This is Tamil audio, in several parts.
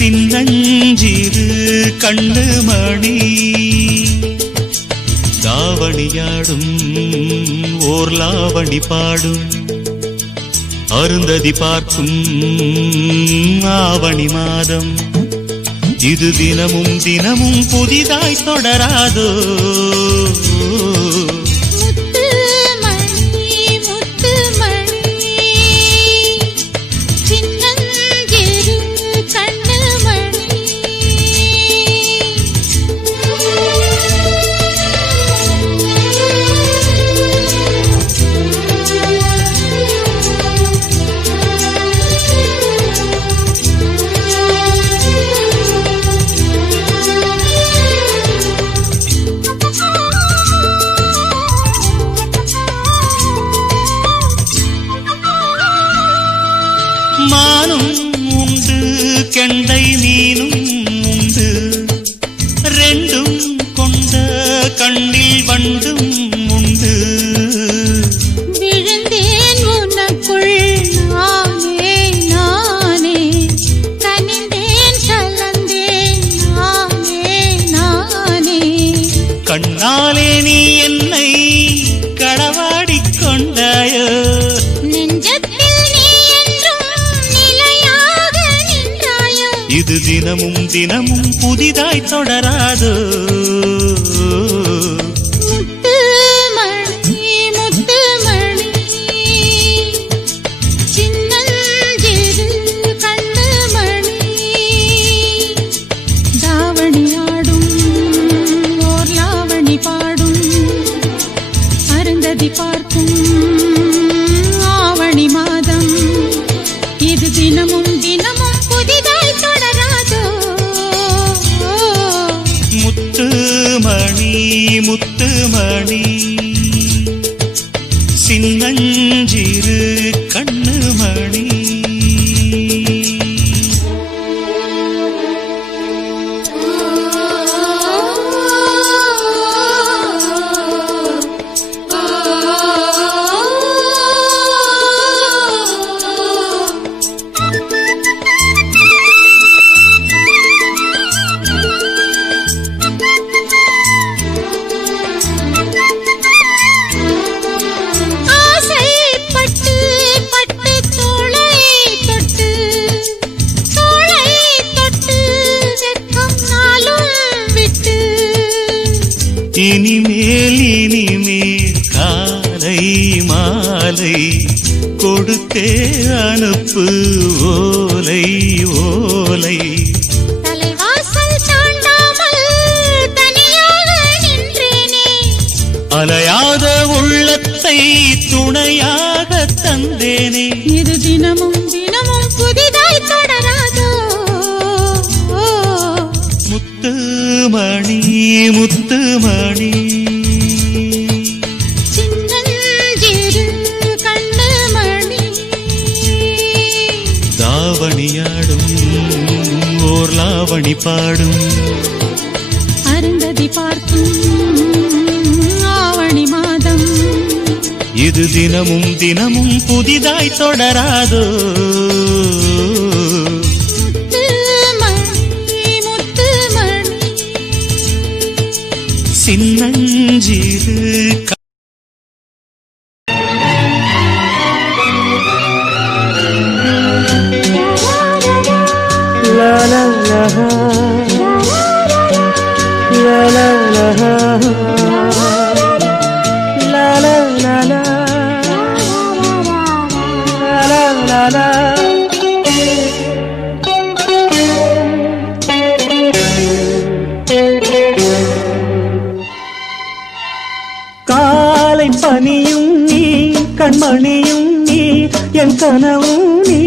சின்னஞ்சிறு கண்ணு மணி தாவணியாடும் ஓர் லாவணி பாடும் அருந்ததி பார்க்கும் ஆவணி மாதம் இது தினமும் தினமும் புதிதாய் தொடராதோ மானும் உண்டு கெண்டை மீனும் உண்டு ரெண்டும் கொண்ட கண்ணில் வண்டும் உண்டு விழுந்தேன் உனக்குள் நானே நானே கனிந்தேன் கலந்தேன் நானே நானே கண்ணாலே நீ என்னை களவாடிக் கொண்டாயோ இது தினமும் தினமும் புதிதாய் தொடராதோ முத்து மணி சின்னஞ்சிறு கண்ணு மணி தாவணியாடும் ஓர் லாவணி பாடும் அருந்ததி பார்க்கும் ஆவணி மாதம் இது தினமும் தினமும் புதிதாய் தொடராதோ முத்து மணி சின்னஞ்சிறு கண்ணு மணி இனிமேல் காலை மாலை கொடுத்தே அனுப்பு ஓலை ஓலை தலைவாசல் தாண்டாமல் தனியாக நின்றேனே அலையாத உள்ளத்தை துணையாக தந்தேனே இது தினமும் தினமும் புதிதாய் தொடராதோ முத்து மணி சின்னஞ்சிறு கண்ணு மணி தாவணியாடும் ஓர் லாவணி பாடும் அருந்ததி பார்க்கும் ஆவணி மாதம் இது தினமும் தினமும் புதிதாய் தொடராதோ சின்னஞ்சிறு la la la la la la la la la la la காலை பனியும் நீ கண்மணியும் நீ என் கனவும் நீ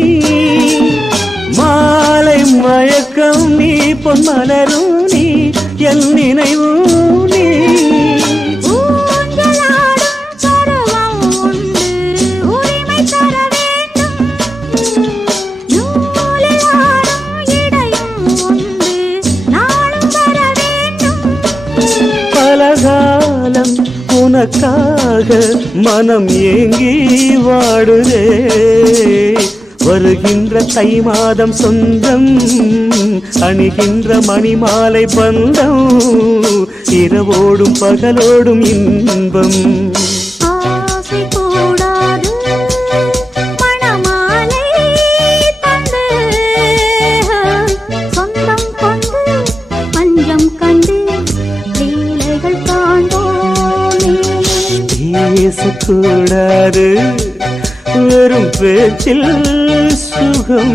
மாலை மயக்கம் நீ பொன்மலரும் நீ என் நினைவும் நீ பலகாலம் உனக்காக மனம் ஏங்கி வாடுதே வருகின்ற தை மாதம் சொந்தம் அணிகின்ற மணிமாலை பந்தம் இரவோடும் பகலோடும் இன்பம் ஆசை கூடாது மணமாலை தந்து சொந்தம் கொண்டு பஞ்சம் கண்டு லீலைகள் காண்போமே பேசக்கூடாது வெறும் பேச்சில் சுகம்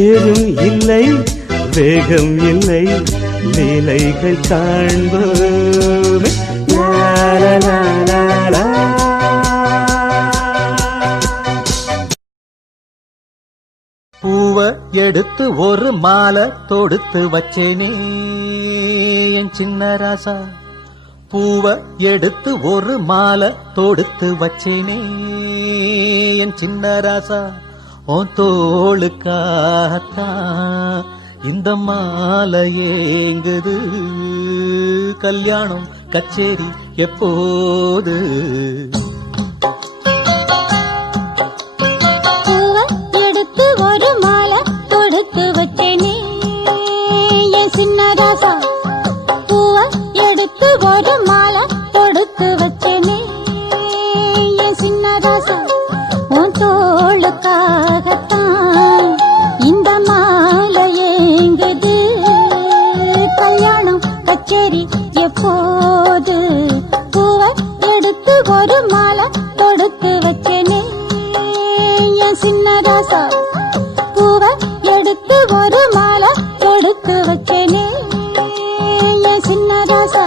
ஏதும் இல்லை வேகம் இல்லை லீலைகள் காண்போமே லா லா லா லா லா. பூவை எடுத்து ஒரு மாலை தொடுத்து வச்சேனே என் சின்ன ராசா பூவை எடுத்து ஒரு மாலை தொடுத்து வச்சேனே என் சின்ன ராசா உன் தோளுக்காகத்தான் இந்த மாலை ஏங்குது கல்யாணம் கச்சேரி எப்போது பூவை எடுத்து ஒரு மாலை தொடுத்து வச்சேனே என் சின்ன ராசா பூவை எடுத்து ஒரு மாலை தொடுத்து வச்சேனே என் சின்ன ராசா உன் தோளுக்காகத்தான் இந்த மாலை ஏங்குது கல்யாணம் கச்சேரி எப்போது பூவை எடுத்து ஒரு மாலை தொடுத்து வச்சேனே என் சின்ன ராசா பூவை எடுத்து ஒரு மாலை தொடுத்து வச்சேனே என் சின்ன ராசா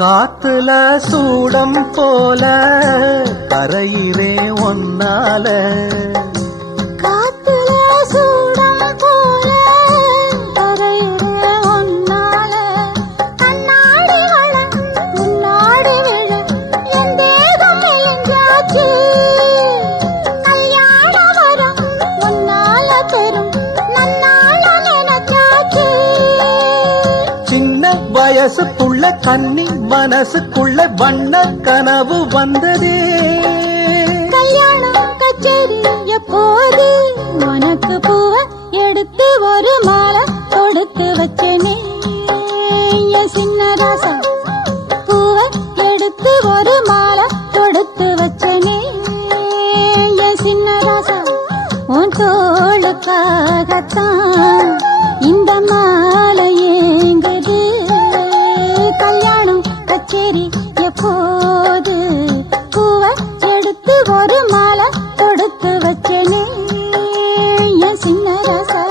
காத்துல சூடம் போல கரையிறே ஒன்னால காத்துல சூடம் போல கரையுற ஒன்னால கண்ணாடி வள முன்னாடி விழ என் தேகம் மெலிஞ்சாச்சு கல்யாண வரம் முன்னால தரும் நன்னால நினைச்சாச்சு சின்ன வயசுக்குள்ள கன்னி மனசுக்குள்ள வண்ண கனவு வந்ததே கல்யாணம் கச்சேரி எப்போது உனக்கு பூவை எடுத்து ஒரு மாலை தொடுத்து வச்சேனே என் சின்ன ராசா பூவை எடுத்து ஒரு மாலை தொடுத்து வச்சேனே என் சின்ன ராசா உன் தோளுக்காகத்தான் இந்த மாலை ஏங்குது கல்யாணம் கச்சேரி எப்போது பூவை எடுத்து ஒரு மாலை தொடுத்து வச்சேனே என் சின்ன ராசா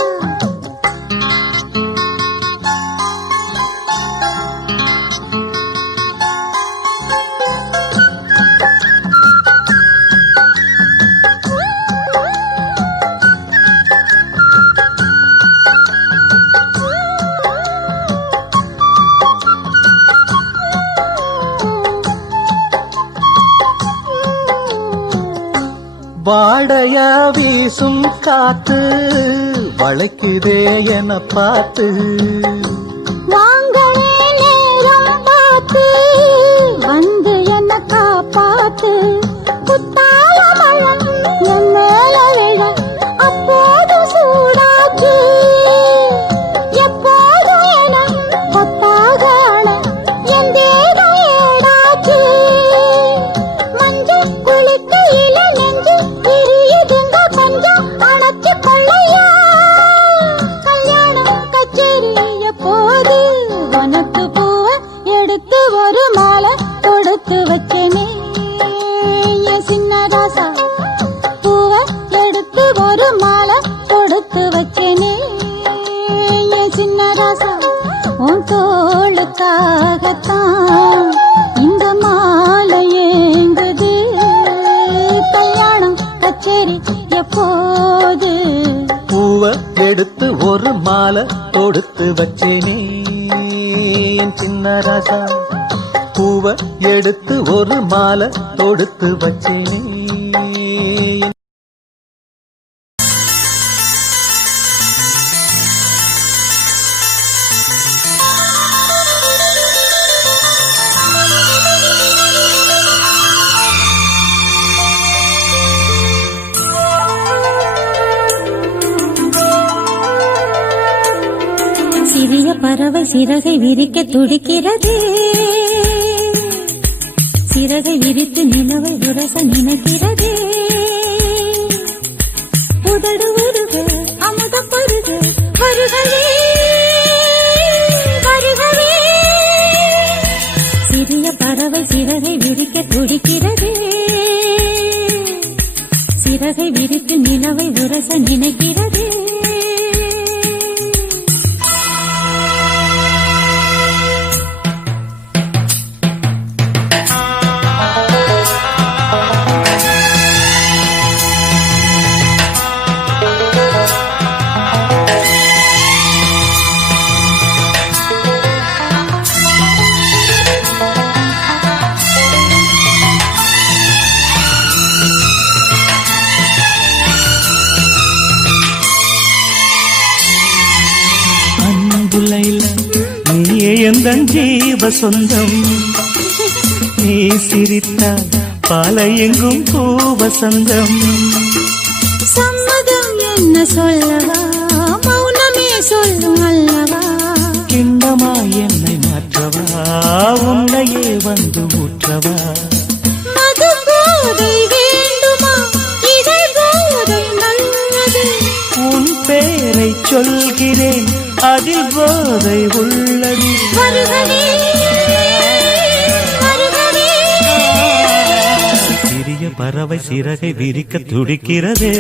வாடைய வீசும் காத்து வளைக்குதே என பார்த்து வாங்களே நேரம் பார்த்து வந்து என்ன காப்பாத்து குத்தால மழை என் மேல விழ அப்போது சூடாச்சு எப்போது என கொத்தாக அழ என் தேகம் ஏடாச்சு மஞ்சள் குளிக்கையில நெஞ்சு பிரியுதுங்க கொஞ்சம் அணைச்சு கொள்ளையா கல்யாணம் கச்சேரி எப்போது உனக்கு பூவை எடுத்து ஒரு மாலை தொடுத்து வச்சேனே என் சின்ன ராசா பூவை எடுத்து ஒரு மாலை தொடுத்து வச்சேனே என் சின்ன ராசா உன் தோளுக்காகத்தான் இந்த மாலை ஏங்குது கல்யாணம் கச்சேரி எப்போது பூவை மாலை தொடுத்து வச்சேனே என் சின்ன ராசா பூவை எடுத்து ஒரு மாலை தொடுத்து வச்சேனே. சிறிய பறவை சிறகை விரிக்க துடிக்கிறதே, சிறகை விரித்து நிலவை உரச நினைக்கிறதே. உதடு உருக அமுத பருக வருகவே வருகவே. சிறிய பறவை சிறகை விரிக்க துடிக்கிறதே, சிறகை விரித்து நிலவை உரச நினைக்கிறதே. நீயே எந்தன் ஜீவ சொந்தம், நீ சிரித்தால் பாலை எங்கும் பூவசந்தம். சம்மதம் என்ன சொல்லவா, மௌனமே சொல்லும் அல்லவா. கிண்ணமா என்னை மாற்றவா, உன்னையே வந்து ஊற்றவா. மது போதை வேண்டுமா, இதை போதை நல்லது. உன் பேரை சொல்கிறேன், அதில் போதை உள்ளது. வருகவே வருகவே. சிறிய பறவை சிறகை விரிக்க துடிக்கிறதே,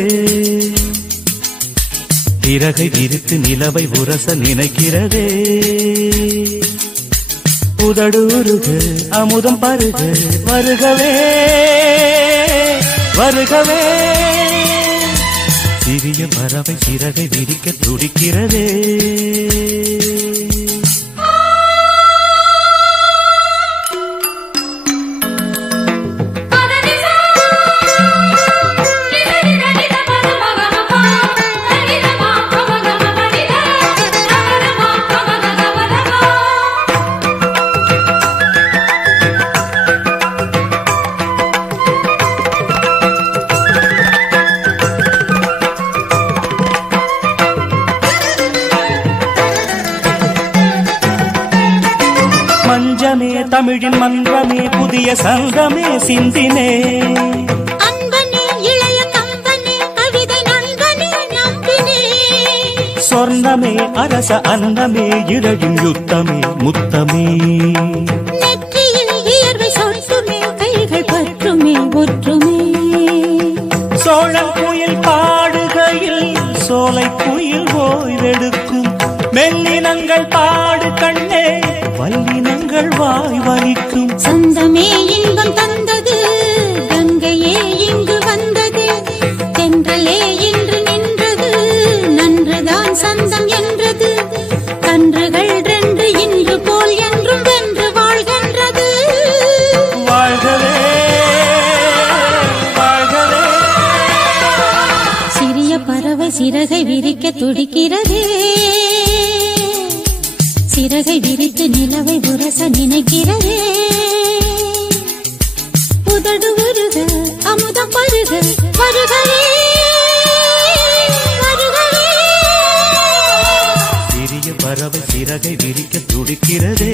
சிறகை விரித்து நிலவை உரச நினைக்கிறதே. உதடு உருக அமுதம் பருக வருகவே வருகவே. சிறிய பறவை சிறகை விரிக்க துடிக்கிறதே. மஞ்சமே தமிழின் மன்றமே புதிய சங்கமே சிந்தினே. அன்பனே இளைய கம்பனே கவிதை நண்பனே நம்பினே. சொர்ணமே அரச அன்னமே இழகின் யுத்தமே முத்தமே. நெற்றியில் இயற்கை சொட்டுமே கைகள் பற்றுமே ஒற்றுமே. சோழன் குயில் பாடுகையில் சோலை குயில் ஓய்வெடுக்கும். மெல்லினங்கள் பாடு கண்ணே வல்லினங்கள் வாய் வலிக்கும். சொந்தமே இன்பம் தந்தது, கங்கையே இங்கு வந்தது. தென்றலே இன்று நின்றது, நன்றுதான் சந்தம் என்றது. கன்றுகள் ரெண்டு இன்று போல் என்றும் வென்று வாழ்கின்றது. வாழ்கவே வாழ்கவே. சிறிய பறவை சிறகை விரிக்க துடிக்கிறதே, சிறகை விரித்து நிலவை உரச நினைக்கிறதே. உதடு உருக அமுதம் பருக வருகவே வருகவே. சிறிய பறவை சிறகை விரிக்க துடிக்கிறதே.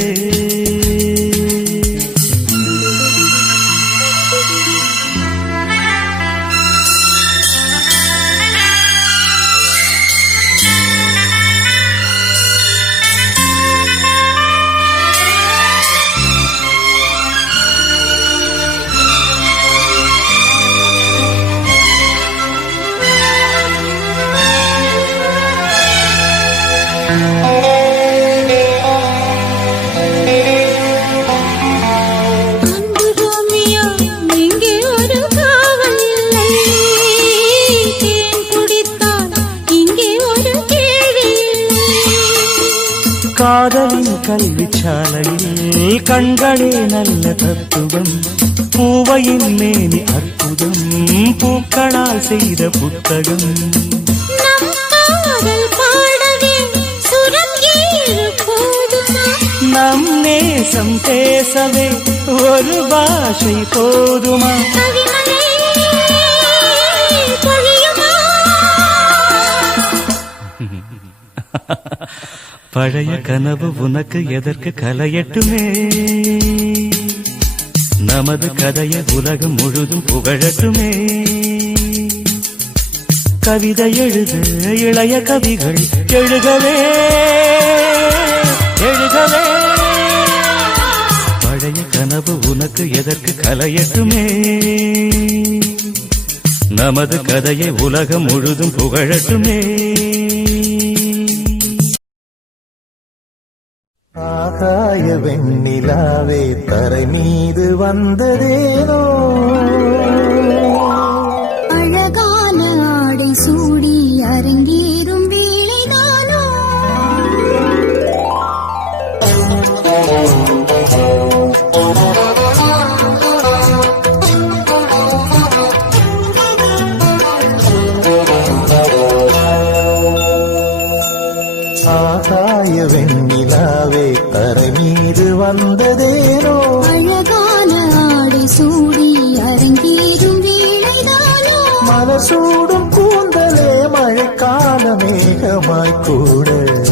காதலின் கல்விச்சாலையில் கண்களே நல்ல தத்துவம், பூவையின் மேனி அற்புதம், பூக்களால் செய்த புத்தகம். நம் காதல் பாடவே சுரம் ஏழு போதுமா? நம் நேசம் பேசவே ஒரு பாஷை போதுமா? கவிமழை பொழியுமா? பழைய கனவு உனக்கு எதற்கு கலையட்டுமே, நமது கதையை உலகம் முழுதும் புகழட்டுமே. கவிதை எழுது இளைய கவிகள் எழுகவே எழுகவே. பழைய கனவு உனக்கு எதற்கு கலையட்டுமே, நமது கதையை உலகம் முழுதும் புகழட்டுமே. ஆகாய வெண்ணிலாவே தரை மீது வந்ததேனோ, அழகான ஆடை சூடி அரங்கேறும் வேளைதானோ? ஆகாய வெண்ணிலாவே தரை மீது வந்ததேனோ, அழகான ஆடை சூடி அரங்கேறும் வேளைதானோ? மலசூடும் கூந்தலே மழைக்கால மேகமாய் கூட,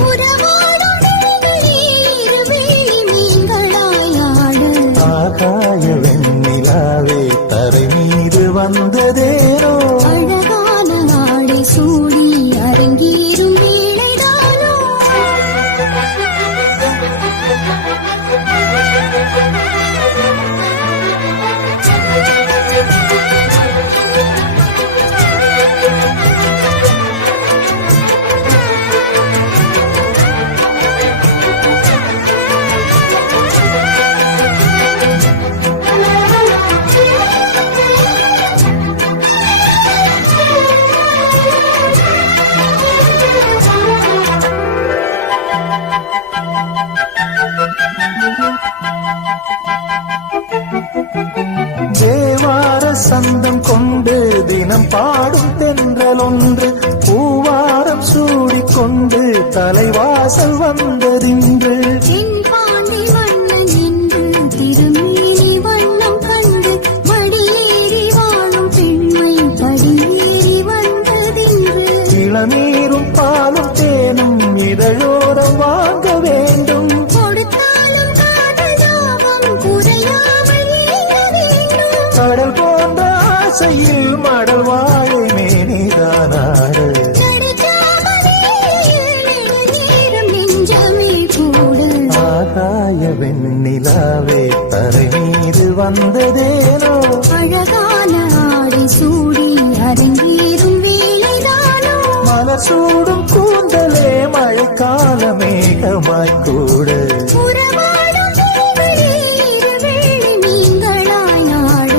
உறவாடும் விழிகளே இருவேளை மீன்களாய் ஆட. ஆகாய வெண்ணிலாவே தரை மீது வந்ததேனோ, அழகான ஆடை சூடி அரங்கேறும் வேளைதானோ? தேவார சந்தம் கொண்டு தினம் பாடும் தென்றல் ஒன்று, பூவாரம் சூடிக்கொண்டு தலைவாசல் வந்ததின்று. என் பாண்டி வண்ணன் என்று திருமேனி வண்ணம் கண்டு மடியேறி வாழும் பெண்மை படியேறி வந்ததின்று. இளநீரும் பாலும் தேனும் இதழோரம் வாங்க வேண்டும், கொடுத்தாலும் காதல் தாபம் குறையாமல் ஏங்க வேண்டும். கடல் போன்ற ஆசையில் மடல் வாழை மேனிதானாடு. கிடைக்காமலே நெடுநேரம் நெஞ்சமே கூட. ஆகாய வெண்ணிலாவே தரை மீது வந்ததேனோ, அழகான ஆடை சூடி அரங்கேறும் வேளைதானோ? மலசூடும் கூந்தலே மழைக்கால மேகமாய் கூட, உறவாடும் விழிகளே இருவேளை மீன்களாய் ஆட.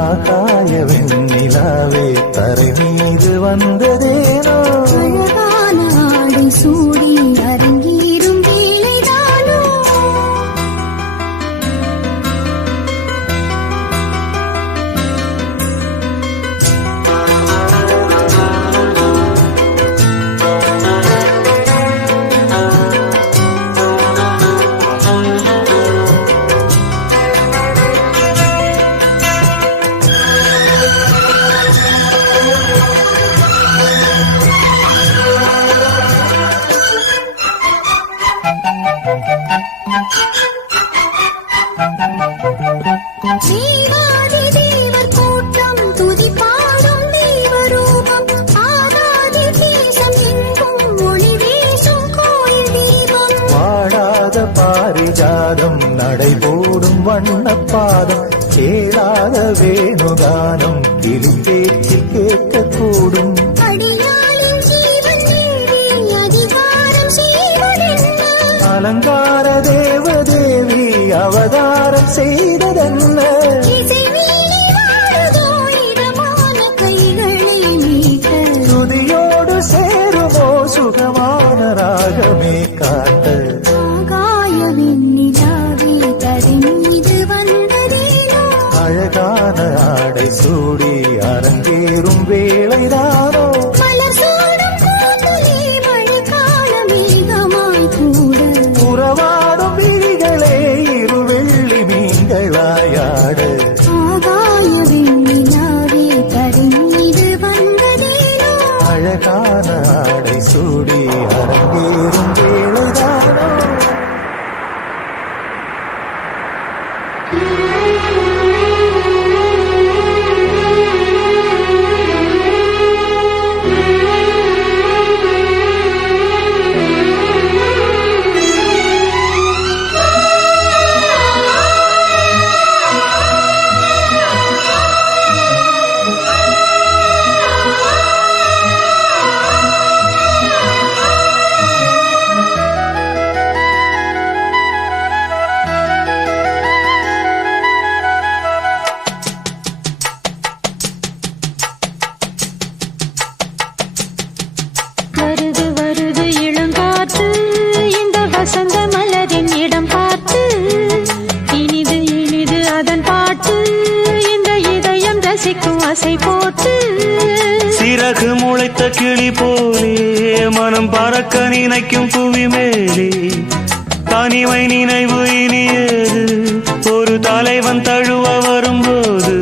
ஆகாய வெண்ணிலாவே தரை மீது வந்ததேனோ, அழகான ஆடை சூடி அரங்கேறும் வேளைதானோ? தேவாதி தேவர் கூட்டம் துதிப்பாடும் தெய்வரூபம், ஆராதி தேசம் எங்கும் ஒளி வீசும் கோயில் தீபம். வாடாத பாரிஜாதம் நடைபோடும் வண்ணப்பாதம், கேளாத வேணுகானம் கிளி பேச்சில் கேட்கக்கூடும். அடியாளின் ஜீவன் தேவி அதிகாரம் செய்வதென்ன? அலங்கார தேவதேவி அவதாரம் செய்ததென்ன, இசை வீணை வாழுதோ இடமான கைகளை மீட்ட. துதியோடு சேருமோ சுகமான ராகமே காட்ட. கிளி போலே மனம் பறக்க நினைக்கும் புவி மேலே தனிமை நினைவு இனியது ஒரு தலைவன் தழுவ வரும்போது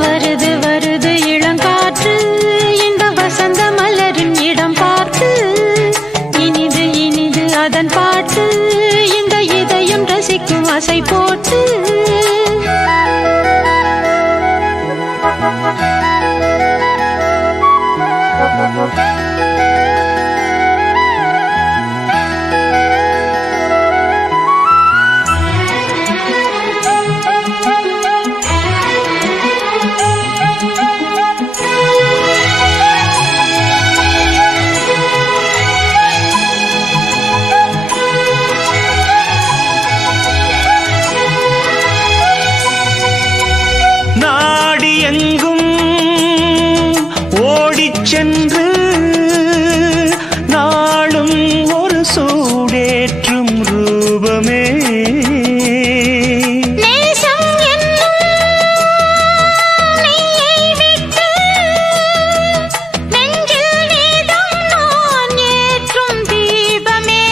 வருது வருது இளங்காற்று இந்த வசந்த மலரின் இடம் பார்த்து இனிது இனிது அதன் பாட்டு இந்த இதயம் ரசிக்கும் ஆசை போட்டு நாடி எங்கும் ஓடிச் சென்று நாளும் ஒரு சூடேற்றும் ரூபமே நேசம் என்னும் நெய்யை விட்டு நெஞ்சில் நீதான் நான் ஏற்றும் தீபமே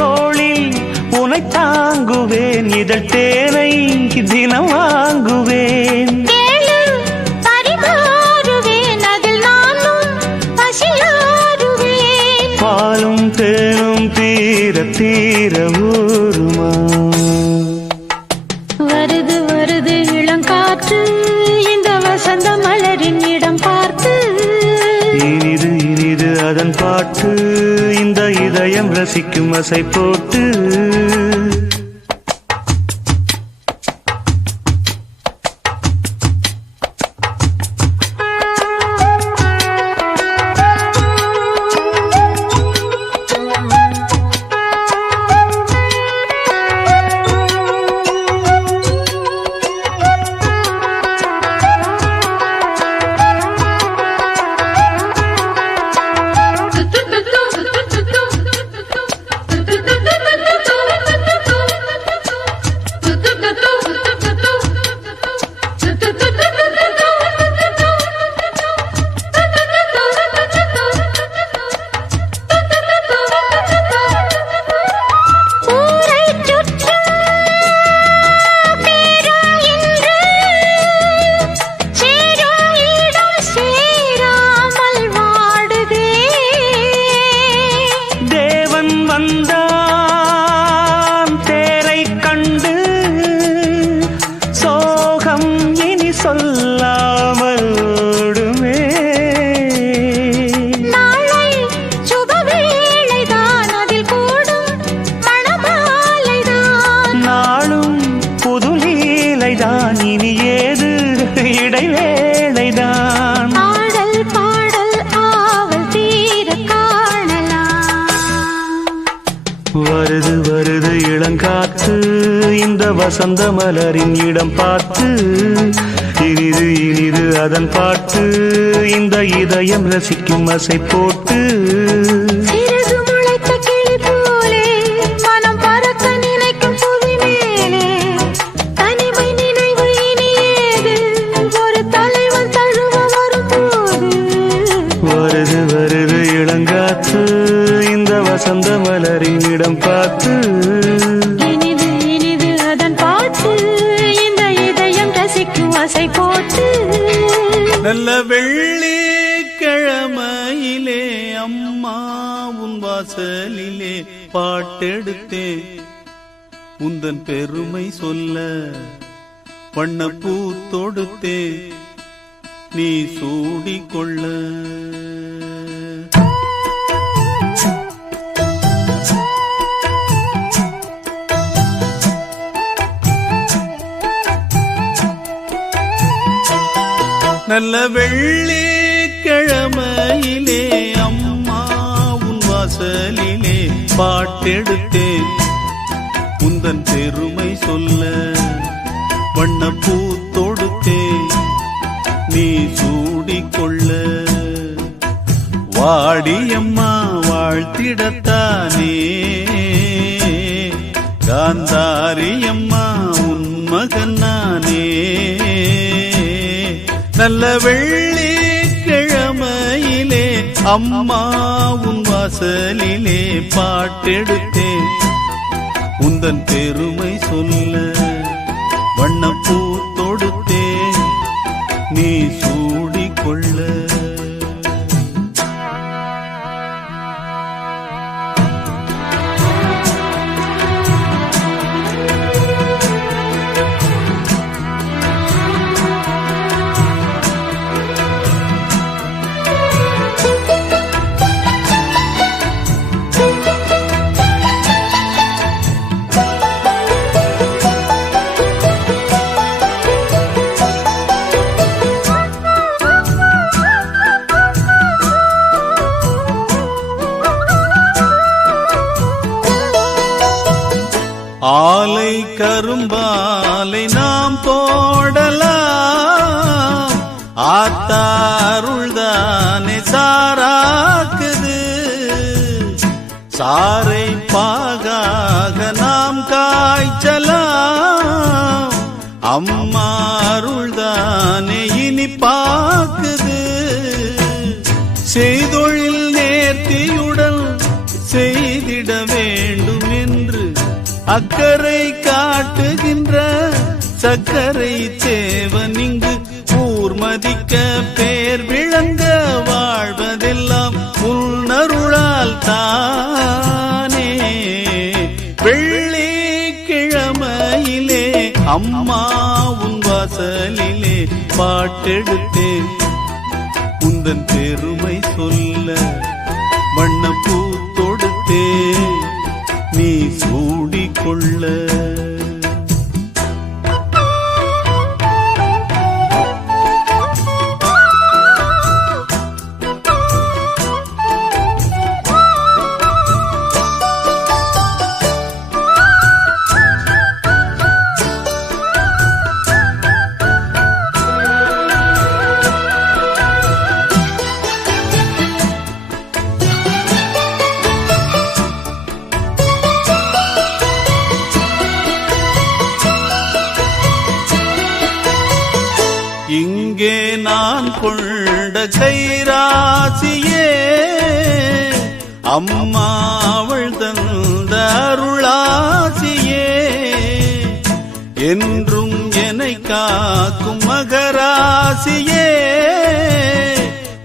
தோளில் உனை தாங்குவேன் இதழ் தேனை தினம் வாங்குவேன் கேளு பரிமாறுவேன் அதில் நானும் பசியாறுவேன் பாலும் தேனும் தீர தீர ஊருமா வருது வருது இளங்காற்று இந்த வசந்த மலரின் இடம் பார்த்து இனிது இனிது அதன் பாட்டு இந்த இதயம் ரசிக்கும் அசை போட்டு வந்தான் தேரை கண்டு சோகம் இனி சொல்லாமல் ஓடுமே நாளை சுபவேளைதான் அதில் கூடும் மணமாலைதான் நாளும் புதுலீலைதான் இனி ஏது இடைவேளைதான் ஆடல் பாடல் ஆவல் தீர காணலாம் வருது வருது இளங்காற்று இந்த வசந்த மலரின் இடம் பார்த்து இனிது இனிது அதன் பாட்டு இந்த இதயம் ரசிக்கும் அசை போட்டு சிறகு முளைத்த கிளி போலே மனம் பறக்க நினைக்கும் புவி மேலே தனிமை நினைவு இனி ஏது ஒரு தலைவன் தழுவ வரும்போது வருது வருது இளங்காற்று இந்த வசந்த மலரின் இடம் பார்த்து இனிது இனிது அதன் பாட்டு இந்த இதயம் ரசிக்கும் ஆசை போட்டு நல்ல வெள்ளிக்கிழமையிலே அம்மா உன் வாசலிலே பாட்டெடுத்தேன் உந்தன் பெருமை சொல்ல வண்ணப்பூ தொடுத்தேன் நீ சூடிக்கொள்ள நல்ல வெள்ளிக்கிழமையிலே அம்மா உன் வாசலிலே பாட்டெடுத்தேன் உந்தன் பெருமை சொல்ல வண்ணப்பூ தொடுத்தேன் நீ சூடிக்கொள்ள வாடியம்மா வாழ்த்திடத்தானே காந்தாரியம்மா உன் மகன் நானே நல்ல வெள்ளிக்கிழமையிலே அம்மா உன் வாசலிலே பாட்டெடுத்தேன் உந்தன் பெருமை சொல்ல வண்ணப்பூ தொடுத்தேன் நீ சூடிக்கொள்ள ஆலை கரும்பாலை நாம் போடலாம் ஆத்தாருள்தானே சாராக்குது சாரை பாகாக நாம் காய்ச்சலாம் அம்மா அருள்தானே இனிப்பாக்குது செய்தொழில் நேர்த்தியுடன் செய்திட வேண்டும் என்று அக்கறை காட்டுகின்ற சக்கரை தேவன் இங்கு ஊர்மதிக்க பேர் விளங்க வாழ்வதெல்லாம் உன்னருளால் தானே வெள்ளிக்கிழமையிலே அம்மா உன் வாசலிலே பாட்டெடுத்தேன் உந்தன் பெருமை சொல்ல வண்ணப்பூ தொடுத்தேன் நீ சூடிக்கொள்ள இங்கே நான் கொண்ட கைராசியே அம்மா அவள் தந்த அருளாசியே என்றும் என்னை காக்கும் மகராசியே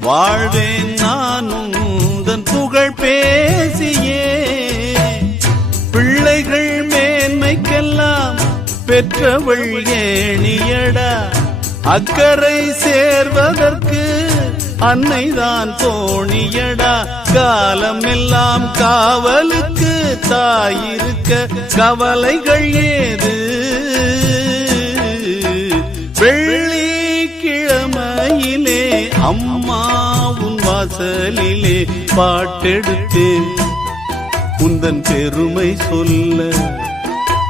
வாழ்வேன் நானும் உந்தன் புகழ் பேசியே பிள்ளைகள் மேன்மைக்கெல்லாம் பெற்றவள் ஏணியடா அக்கறை சேர்வதற்கு அன்னைதான் தோணியடா காலம் எல்லாம் காவலுக்கு தாயிருக்க கவலைகள் ஏது வெள்ளிக்கிழமையிலே அம்மா உன் வாசலிலே பாட்டெடுத்தேன் உந்தன் பெருமை சொல்ல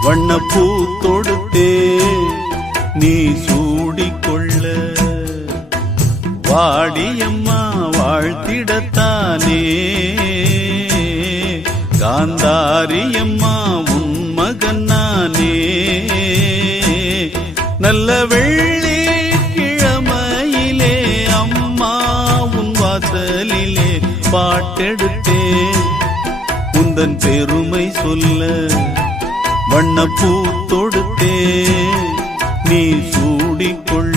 வண்ணப்பூ தொடுத்தேன் நீ சூடிக்கொள்ள வாடியம்மா வாழ்த்திடத்தானே காந்தாரியம்மா உன் மகன் நானே நல்ல வெள்ளிக்கிழமையிலே அம்மா உன் வாசலிலே பாட்டெடுத்தேன் உந்தன் பெருமை சொல்ல வண்ணப்பூ தொடுத்தேன் நீ சூடிக்கொள்ள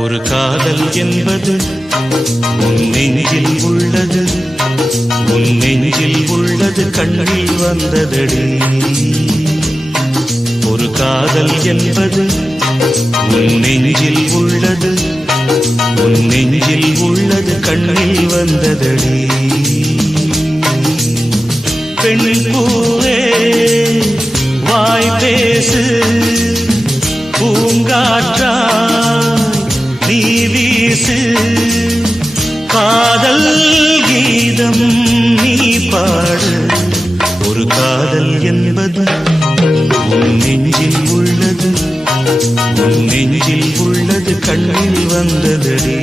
ஒரு காதல் என்பது உன் நெஞ்சில் உள்ளது உன் நெஞ்சில் உள்ளது கண்ணில் வந்ததடி ஒரு காதல் என்பது உன் நெஞ்சில் உள்ளது உன் நெஞ்சில் உள்ளது கண்ணில் வந்ததடி பெண்ணின் பூவே வாய் பேசு பூங்காற்றாய் நீ வீசு காதல் கீதம் நீ பாடு ஒரு காதல் என்பது உன் நெஞ்சில் உள்ளது உன் நெஞ்சில் உள்ளது கண்ணில் வந்ததடி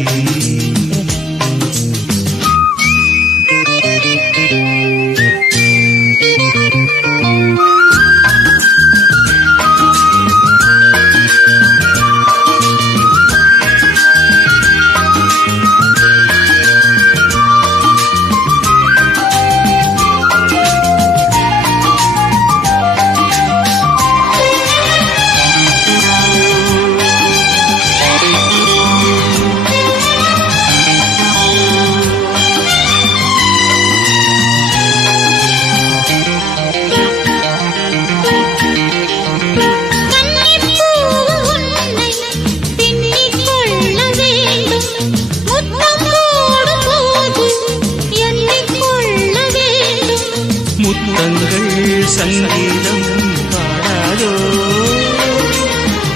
சங்கீதம் பாடாதோ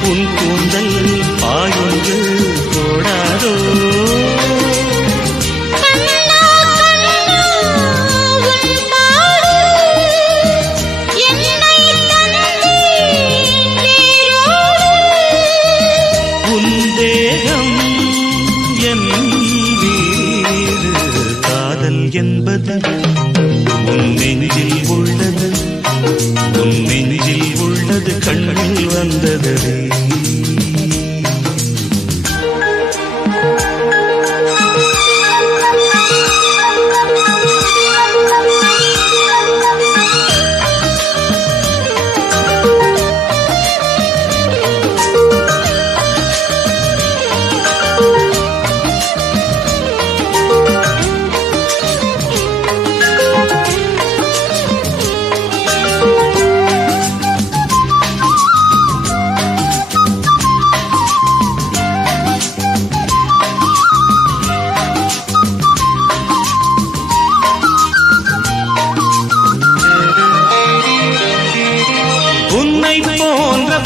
உன் கூந்தல் பாயுங்கள் போடாதோ உன் தேகம் என் வீடு காதல் என்பது உன் நெஞ்சில் உள்ளது உன் நெஞ்சில் உள்ளது கண்ணில் வந்தது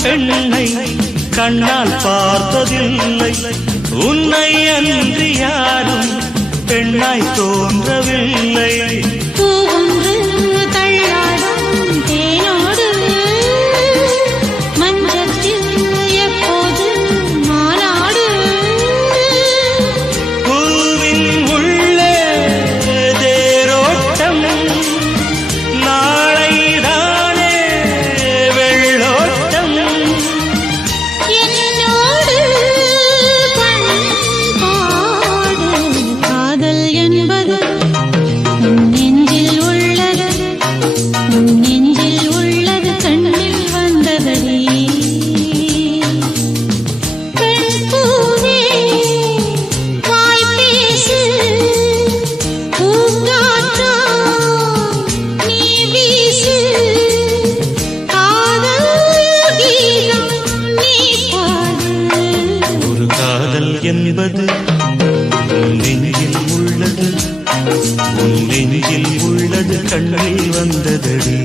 பெண்ணை கண்ணால் பார்த்ததில்லை உன்னை அன்றி யாரும் பெண்ணாய் தோன்றவில்லை பூவொன்று தள்ளாடும் தேனோடு மஞ்சத்தில் எப்போது மாநாடு பூவின் உள்ளே தேரோட்டம் நாளைதானே வெள்ளோட்டம் என்னோடு பண்பாடு காதல் என்பது உன் நெஞ்சில் உள்ளது உன் நெஞ்சில் உள்ளது கண்ணில் வந்ததடி பெண் பூவே வாய் பேசு பூங்காற்றா நீ வீசு காதல் கீதம் நீ பாடு ஒரு காதல் என்பது உன் நெஞ்சில் உள்ளது உன் நெஞ்சில் உள்ளது கண்ணில் வந்ததடி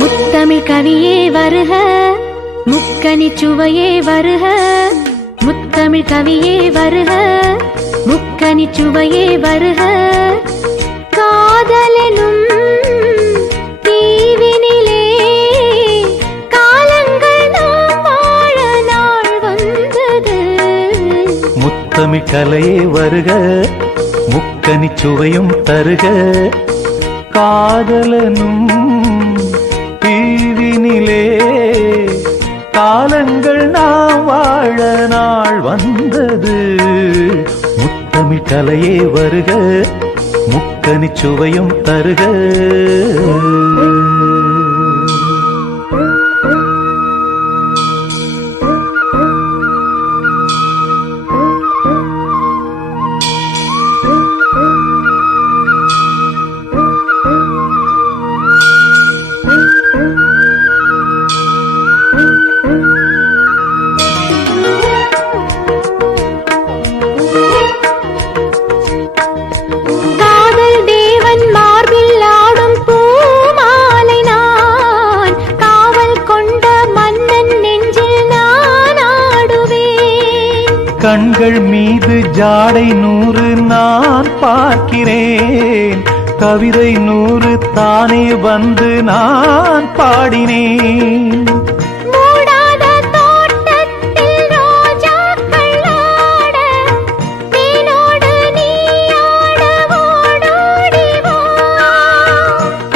முத்தமிழ் கவியே வருக முக்கனி சுவையே வருக முத்தமிழ் கவியே வருக முக்கனி சுவையே வருக காதலெனும் தீவினிலே காலங்கள் நாம் வாழ நாள் வந்தது முத்தமிழ் கலையே வருக முக்கனி சுவையும் தருக காதலனும் தீவினிலே காலங்கள் நாம் வாழ நாள் வந்தது முத்தமிழ் கலையே வருக முக்கனி சுவையும் தருக கண்கள் மீது ஜாடை 100 நான் பார்க்கிறேன், கவிதை 100 தானே வந்து நான் பாடினேன். மூடாத தோட்டத்தில் ரோஜாக்கள் ஆட, தேனோடு நீயாட ஓடோடி வா.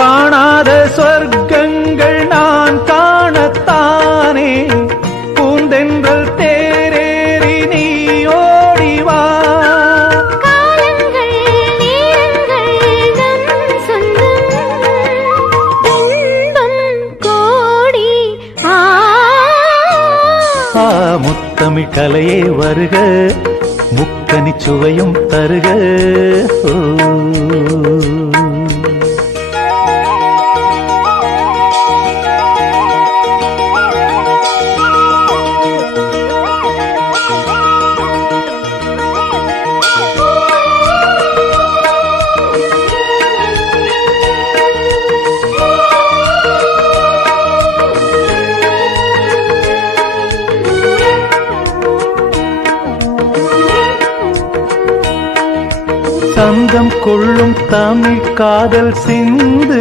காணாத சொர்க்கங்கள் நான் காணத்தானே, பூந்தென்றல் தேரேறி நீ ஓடிவா. காலங்கள் நேரங்கள் நம் சொந்தம், இன்பம் கோடி. முத்தமிழ் கலையே வருக, முக்கனி சுவையும் தருக. ஓ. சந்தம் கொள்ளும் தமிழ் காதல் சிந்து,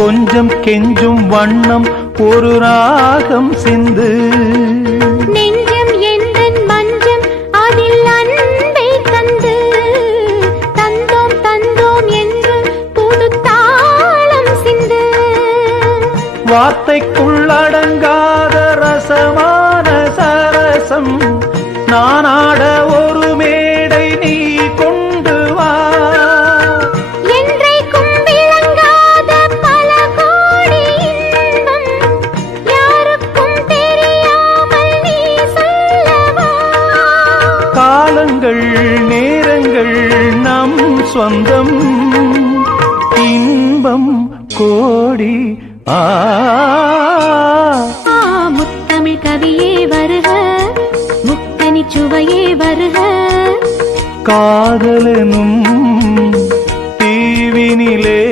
கொஞ்சம் கெஞ்சும் வண்ணம் ஒரு ராகம் சிந்து. நெஞ்சம் எந்தன் மஞ்சம் அதில் அன்பை தந்து, தந்தோம் தந்தோம் என்று புது தாளம் சிந்து. வார்த்தைக்குள்ளடங்காத ரசமான சரசம் நானாட ஒரு மேடை நீ கொண்டு வா. என்றைக்கும் விளங்காத பல கோடி இன்பம், யாருக்கும் தெரியாமல் நீ சொல்லவா. காலங்கள் நேரங்கள் நம் சொந்தம், இன்பம் கோடி. முத்தமிழ் கவியே வருக, முக்கனி சுவையே வருக. காதலனும் தீவினிலே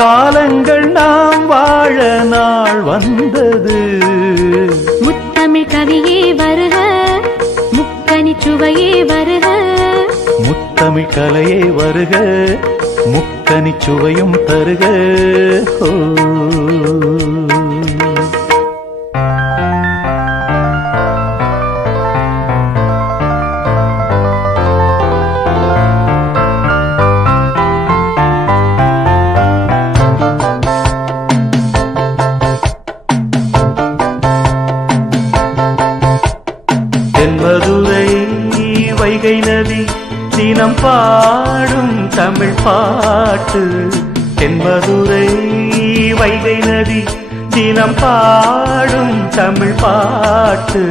காலங்கள் நாம் வாழ நாள் வந்தது. முத்தமிழ் கவியே வருக, முக்கனி சுவையே வருக. முத்தமிழ் கலையே வருக, முக்கனி சுவையும் தருக. ஓ. தென்மதுரை வைகை நதி தினம் பாடும் தமிழ் பாட்டு. தென்மதுரை வைகை நதி தினம் பாடும் தமிழ் பாட்டு.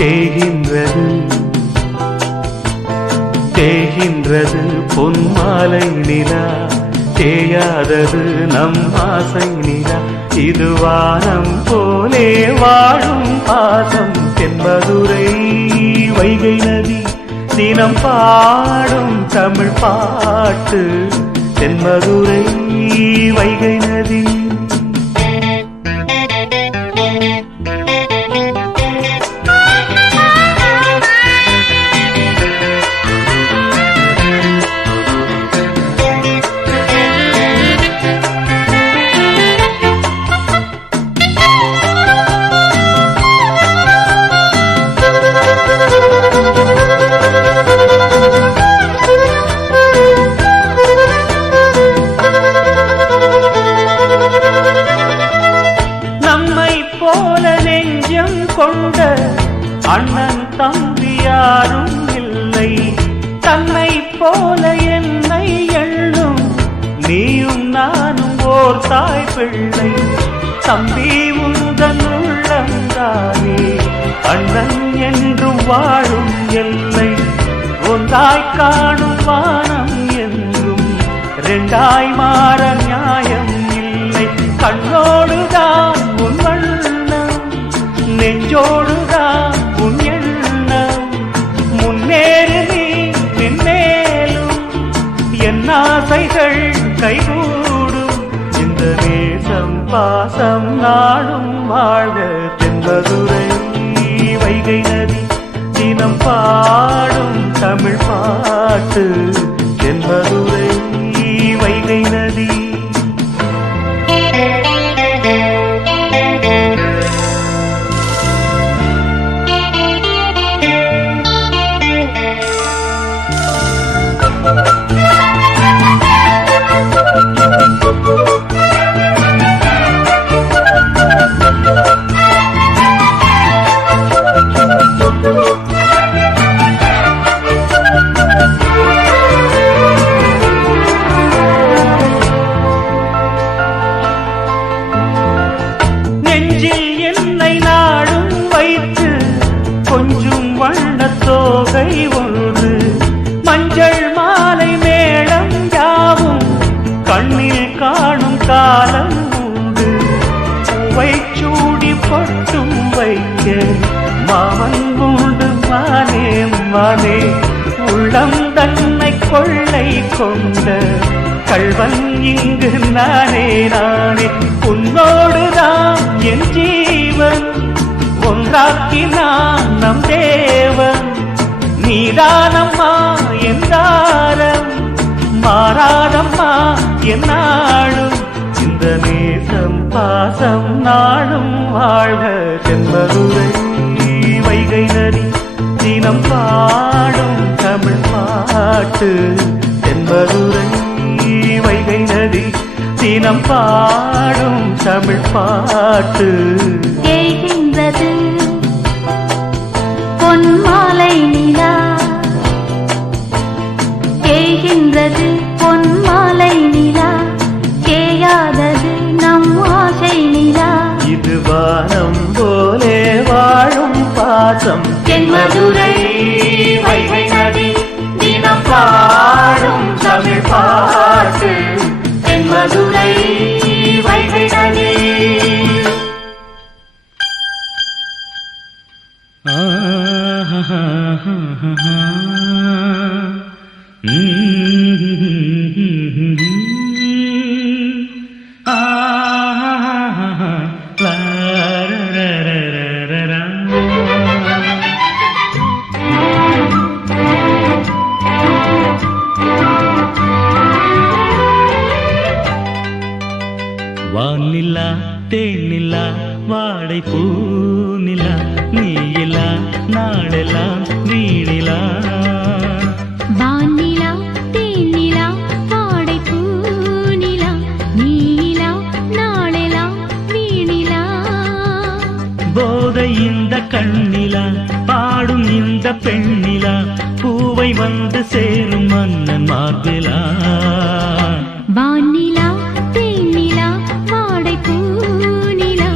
தேகின்றது தேகின்றது பொன்மாலை நிலா, தேயாதது நம் ஆசை நிலா. இது வானம் போலே வாழும் பாசம். தென்மதுரை வைகை நதி தினம் பாடும் தமிழ் பாட்டு. தென்மதுரை வைகை நதி. கொண்ட அண்ணன் தம்பி யாரும் இல்லை, தன்னை போல என்னை எண்ணும் நீயும் நானும் ஓர் தாய் பிள்ளை. தம்பி உந்தன் உள்ளந்தானே அண்ணன் என்றும் வாழும் எல்லை. ஒன்றாய் காணும் வானம் என்றும் ரெண்டாய் மாற நியாயம் இல்லை. கண்ணோடுதான் உன் வண்ணம், நெஞ்சோடுதான் உன் எண்ணம். முன்னேறு நீ நின்மேலும் என் ஆசைகள் கைகூடும். இந்த நேசம் பாசம் நாடும் வாழ்க. தென்மதுரை வைகை தினம் பாடும் தமிழ் பாட்டு தென்மதுரை வைகை நதி. நெஞ்சில் என்னை நாடும் வைத்து கொஞ்சம் வண்ணத்தோகை ஒன்று மஞ்சள் மாலை மேளம் யாவும் கண்ணில் காணும் காலம் உண்டு. பூவை சூடி பொட்டும் வைக்க மாமன் உண்டு மானே மானே. உள்ளம் தன்னை கொள்ளை கொண்ட கள்வன் இங்கு நானே நானே. உன்னோடுதான் என் ஜீவன் ஒன்றாக்கினான் நம் தேவன். நீதானம்மா என்றாரம் மாறாதம்மா என்னாலும். இந்த நேசம் பாசம் நாளும் வாழ்க. தென்மதுரை வைகை நதி தினம் பாடும் தமிழ் பாட்டு. தென்மதுரை வைகை நதி தினம் பாடும் தமிழ் பாட்டு. தேய்கின்றது பொன்மாலை நிலா, தேய்கின்றது பொன்மாலை நிலா, தேயாதது நம் ஆசை நிலா. இது வானம் போலே வாழும் பாசம். தென்மதுரை வைகை நதி தினம் பாடும் தமிழ் பாட்டு. தென்மதுரை வைகை நதி. வானிலா தேனிலா வாடை பூநிலா நீயிலா நாளெல்லாம் வீணிலா. வானிலா தேனிலா வாடை பூநிலா நீலா நாளெல்லாம் வீணிலா. போதை இந்த கண்ணிலா பாடும் இந்த பெண்ணிலா பூவை வந்து சேரும் மன்னன் மார்பிலா. வானிலா தேனிலா வாடை பூநிலா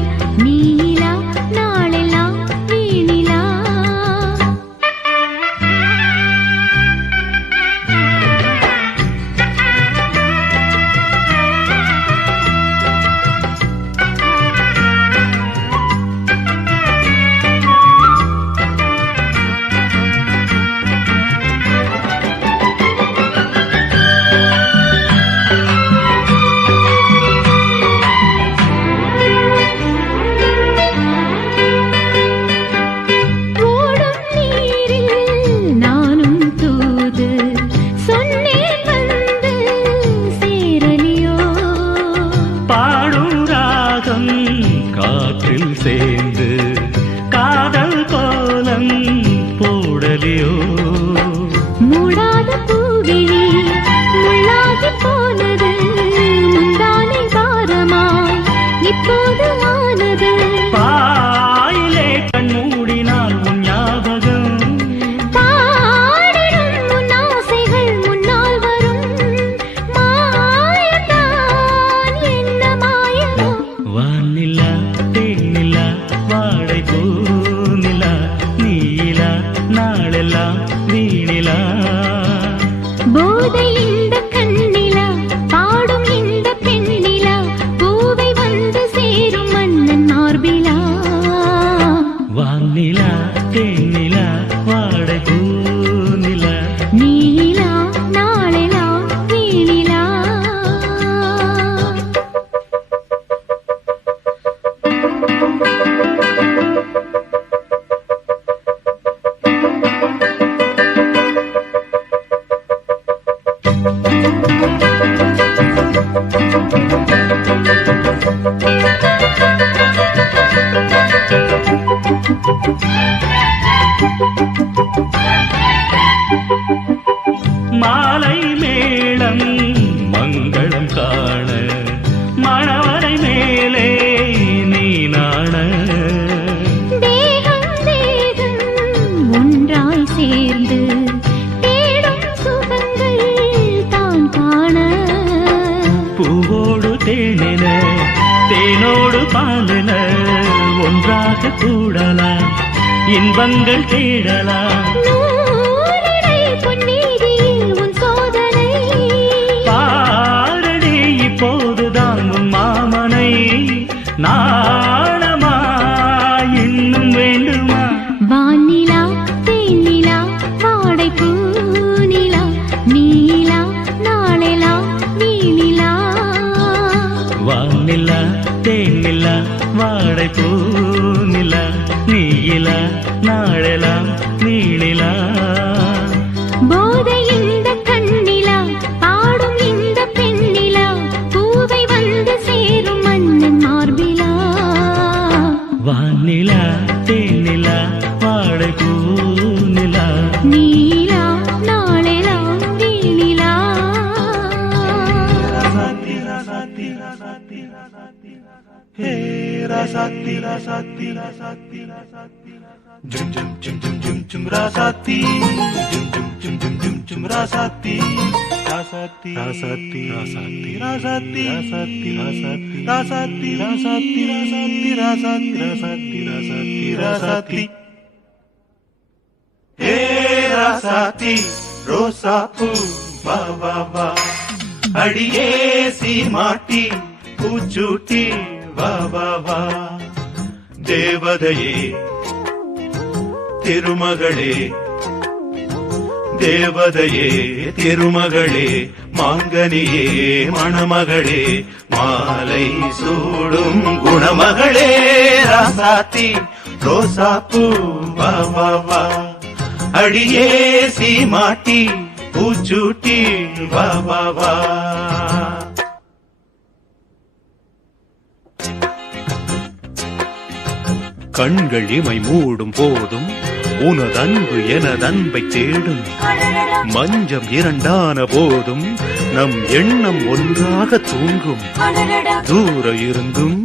நீலா நாளெல்லாம் வீணிலா. ஓடும் நீரில் நானும் தூது சொன்னேன் வந்து சேரலியோ. பாடும் ராகம் காற்றில் சேர்ந்து காதல் கோலம் போடலியோ. மூடாத பூவிழி முள்ளாகி போனது முந்தானை பாரமாய் இப்போது ஆனது. பாயிலே கண் மூடினால் உன் ஞாபகம் பாடிடும் உன் ஆசைகள் முன்னால் வரும். மாயத்தான் என்ன மாயமோ. வானிலா தேனிலா வாடை பூநிலா நீலா நாளெல்லாம் வீணிலா. போதை இந்த கண்ணிலா பாடும் இந்த பெண்ணிலா பூவை வந்து சேரும் மன்னன் மார்பிலா. வானிலா தேனிலா வாடை பூநிலா நீலா நாளெல்லாம் வீணிலா. மாலை மேளம் மங்களம் காண மணவரை மேலே நீ நாண தேகம் தேகம் ஒன்றாய் சேர்ந்து தேடும் சுகங்கள் தான் காண பூவோடு தேனின தேனோடு பாலின ஒன்றாக கூடலாம் இன்பங்கள் தேடலாம் நூலிடை பொன்வீதியில் உன் சோதனை பாரடி இப்போதுதான் உன் மாமனை நாணமா இன்னும் வேண்டுமா வானிலா தேனிலா வாடை பூநிலா நீலா நாளெலாம் நீனிலா வானிலா தேனிலா வாடை பூநிலா நீயிலா நாளெலாம் நீளிலா போதை இந்த கண்ணிலா பாடும் இந்த பெண்ணிலா பூவை வந்து சேரும் மன்னன் மார்பிலா வானிலா தேனிலா வாடை பூநிலா நீலா நாளெலாம் நீனிலா ரோசாப்பூ வா வா வா அடியே சீமாட்டி பூச்சூட்டி வா வா வா தேவதையே திருமகளே தேவதையே திருமகளே மாங்கனியே மணமகளே மாலை சூடும் குணமகளே ராசாத்தி ரோசாப்பூ வா வா வா அடியே சீமாட்டி பூச்சூட்டி வா வா வா கண்கள் இமை மூடும் போதும் உனதன்பு எனதன்பை தேடும் மஞ்சம் இரண்டான போதும் நம் எண்ணம் ஒன்றாக தூங்கும் தூர இருந்தும்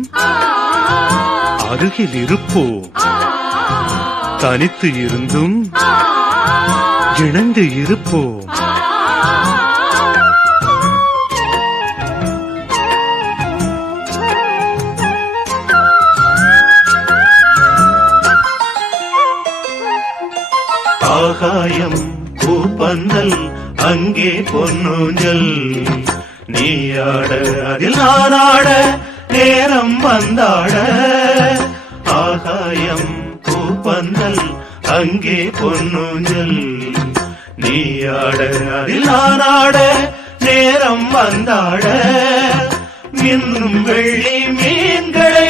அருகில் இருப்போம் தனித்து இருந்தும் இணைந்து இருப்போம் ஆகாயம் பூப்பந்தல் அங்கே பொன்னூஞ்சல் நீயாட அதில் நானாட நேரம் வந்தாட ஆகாயம் பூப்பந்தல் அங்கே பொன்னூஞ்சல் நீயாட அதில் நானாட நேரம் வந்தாட மின்னும் வெள்ளி மீன்களை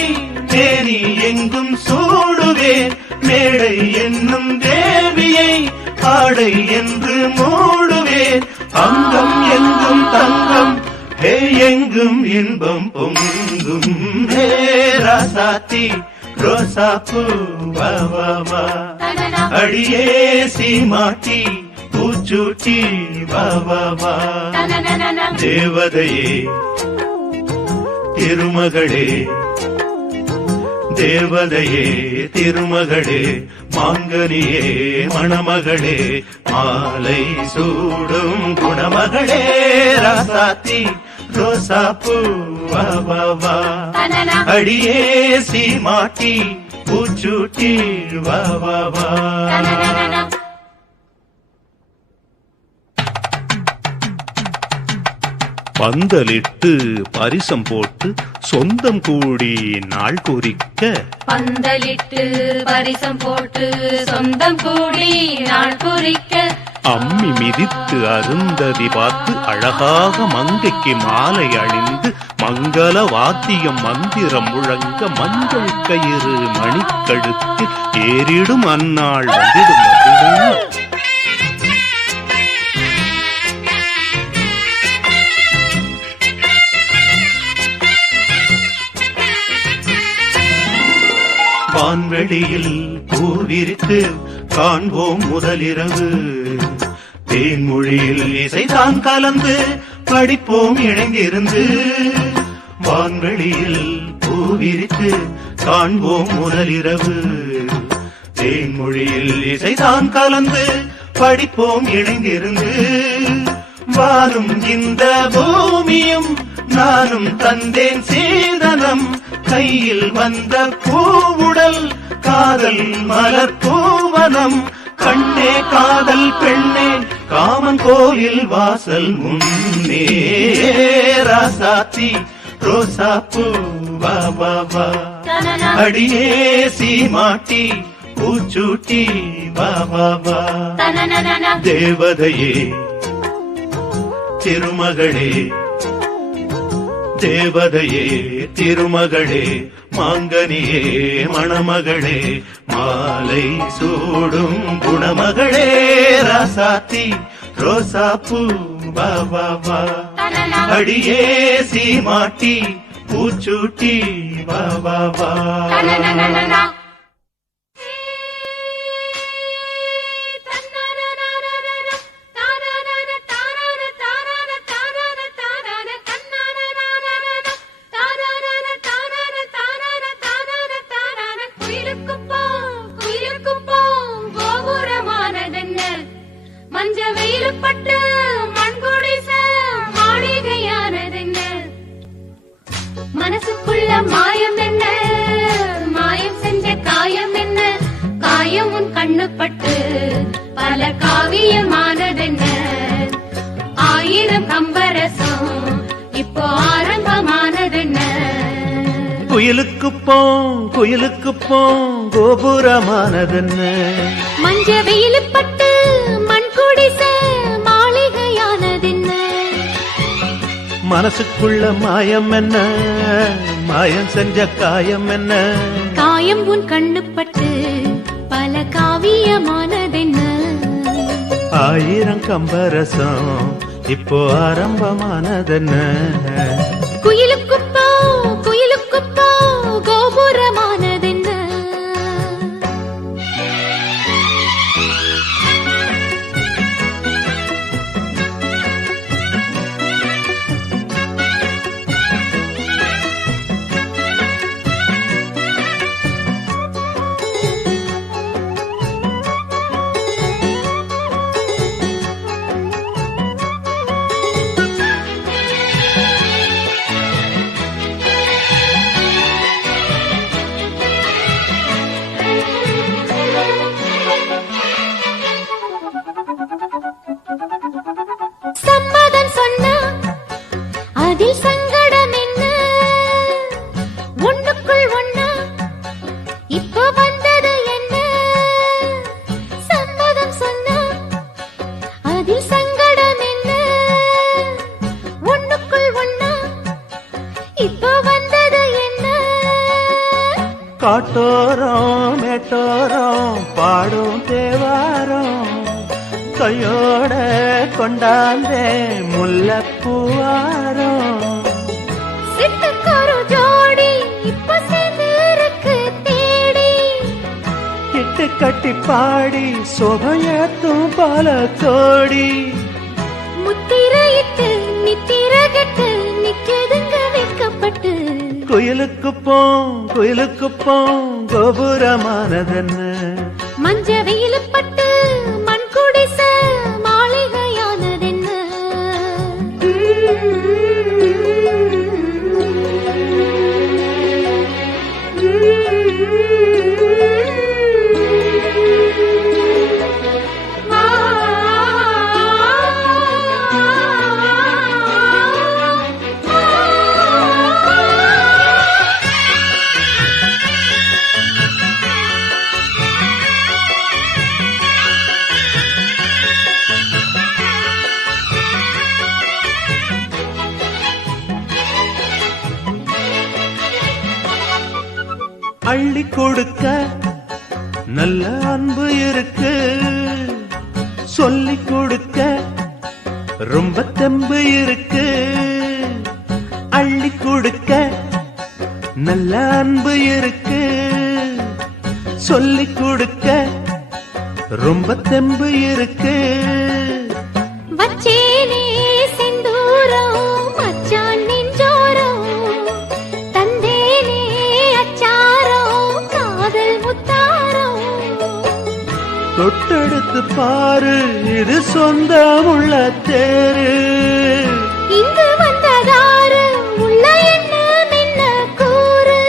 தேனி எங்கும் சூடுவேன் மேடை என்னும் தேவியை ஆடை என்று மூடுவேன் அங்கம் எங்கும் தங்கம் ஹே எங்கும் இன்பம் பொங்கும் ஹே ராசாத்தி ரோசாப்பூ வா வா வா அடியே சீமாட்டி பூச்சூட்டி வா வா வா தேவதையே திருமகளே தேவதையே திருமகளே மாங்கனியே மணமகளே மாலை சூடும் குணமகளே ராசாத்தி ரோசாப்பூ வா வா வா அடியே சீமாட்டி பூச்சூட்டி வா வா வா பந்தலிட்டு பரிசம் போட்டு சொந்தம் கூடி நாள் குறிக்க பந்தலிட்டு பரிசம் போட்டு சொந்தம் கூடி நாள் குறிக்க அம்மி மிதித்து அருந்ததி பார்த்து அழகாக மங்கைக்கு மாலை அணிந்து மங்கள வாத்தியம் மந்திரம் முழங்க மஞ்சள் கயிறு மணிக்கழுத்து ஏறிடும் அந்நாள் வந்திடும் வந்திடும். வான்வெளியில் பூவிரித்து காண்போம் முதலிரவு. தேன்மொழியில் இசைதான் கலந்து படிப்போம் இணைந்திருந்து. வான்வெளியில் பூவிரித்து காண்போம் முதலிரவு. தேன்மொழியில் இசைதான் கலந்து படிப்போம் இணைந்திருந்து. வானும் இந்த பூமியும் நானும் தந்தேன் சீதனம். கையில் வந்த பூவுடல் காதல் மலர் பூவனம். கண்ணே காதல் பெண்ணே காமன் கோயில் வாசல் முன்னே. ராசாத்தி ரோசாப்பூ வா வா வா. அடியே சீமாட்டி பூச்சூட்டி வா வா வா. தேவதையே திருமகளே தேவதையே திருமகளே மாங்கனியே மணமகளே மாலை சூடும் குணமகளே. ராசாத்தி ரோசாப்பூ வா வா வா. அடியே சீமாட்டி பூச்சூட்டி வா வா வா. மஞ்ச வெயிலுப்பட்டு மண்குடிச மாளிகையானதென்ன. மனசுக்குள்ள மாயம் என்ன, மாயம் செஞ்ச காயம் என்ன. காயம் உன் கண்ணுப்பட்டு பல காவியமானதென்ன. ஆயிரம் கம்பரசம் இப்போ ஆரம்பமானதென்ன. குயிலுக்கு போம் கோபுரமானதென்ன. மஞ்ச வெயிலுப்பட்டு மண்குடிச மாளிகையானதென்ன. மனசுக்குள்ள மாயம் என்ன, மாயம் செஞ்ச காயம் என்ன. காயம் உன் கண்ணுப்பட்டு பல காவியமானதென்ன. ஆயிரம் கம்பரசம் இப்போ ஆரம்பமானதென்ன. குயிலுக்குப்போ கோபுரமானதென்ன. சம்மதம் சொன்னா அதில் சங்கடம் என்ன. ஒண்ணுக்குள் ஒண்ணா இப்போ வந்தது என்ன. சம்மதம் சொன்னா அதில் சங்கடம் என்ன. ஒண்ணுக்குள் ஒண்ணா இப்போ வந்தது என்ன. காட்டோரம் மேட்டோரம் பாடும் தேவாரம் கையோட கொண்டாந்தே முல்லைப்பூவாரம். சிட்டுக்கொரு ஜோடி இப்ப சேர்ந்திருக்கு தேடி. இட்டு கட்டி பாடி சோபையத்தும் பல கோடி. முத்திரையிட்டு நித்திரகட்டு நிக்கதுங்க வைக்கப்பட்டு. குயிலுக்கு போம் கோபுரமானதென்ன. மஞ்ச வெயிலுப்பட்டு மண்குடிச மாளிகையானதென்ன. அள்ளி கொடுக்க நல்ல அன்பு இருக்கு. சொல்லிக் கொடுக்க ரொம்ப தெம்பு இருக்கு. அள்ளி கொடுக்க நல்ல அன்பு இருக்கு. சொல்லிக் கொடுக்க ரொம்ப தெம்பு இருக்கு. வச்சேனே செந்தூரம் மச்சான் நெஞ்சோரம், தந்தேனே அச்சாரம் காதல் முத்தாரம். தொட்டெடுத்து பாரு இது சொந்தமுள்ள தேரு. இங்கு வந்ததாரு உள்ள என்ன மின்ன கூறு.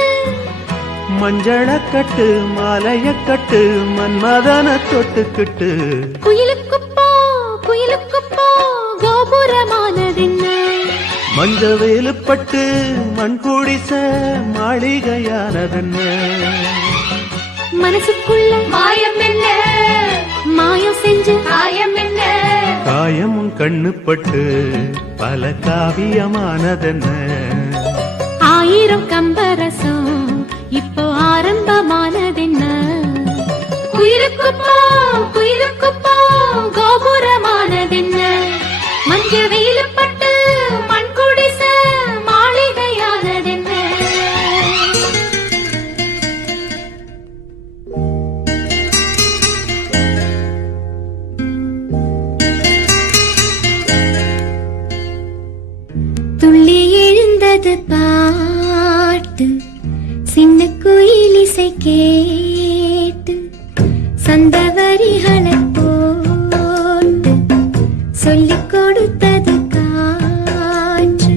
மஞ்சள கட்டு மாலைய கட்டு மன்மதன தொட்டுக்கிட்டு. குயிலுக்கு போ கோபுரமானதென்ன. மஞ்ச வேலுப்பட்டு மண் குடிச மாளிகையானதென்ன. மனசுக்குள்ள மாயம் என்ன மாயம் செஞ்சு காயம் என்ன. காயம் உன் கண்ணுப்பட்டு பல காவியமானதென்ன. ஆயிரம் கம்பரசம் இப்போ ஆரம்பமானதென்ன. குயிலுக்கு போ கோபுரமானதென்ன. மஞ்ச வெயிலுப்பட்டு மண் குடிச மாளிகையானதென்ன. துள்ளி எழுந்தது பாட்டு சின்ன குயில் இசை கேட்டு, சந்தவரிகளை போட்டு சொல்லிக் கொடுத்தது காற்று.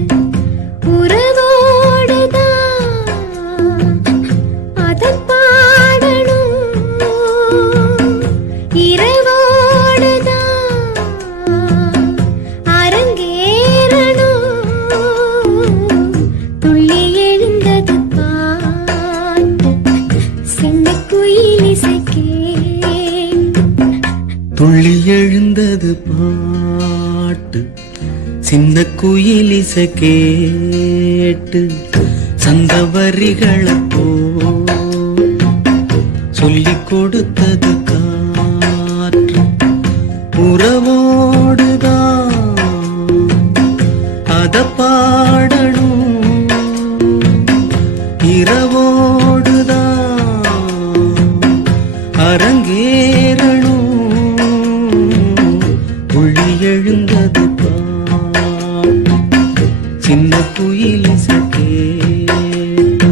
உறவோடுதான் அதன் பாடணும், இரவோடுதான் அரங்கேறணும். துள்ளி எழுந்தது பாட்டு சின்ன குயில் இசை கேட்டு. துள்ளி எழுந்தது பாட்டு சின்ன குயில் இசை கேட்டு, சந்தவரிகளை சொல்லிக் கொடுத்தது காற்று. உறவோடுதான் அத பாடணும், இரவோடுதான் அரங்கேறணும். துள்ளி எழுந்தது பாட்டு சின்ன குயில் இசை கேட்டு.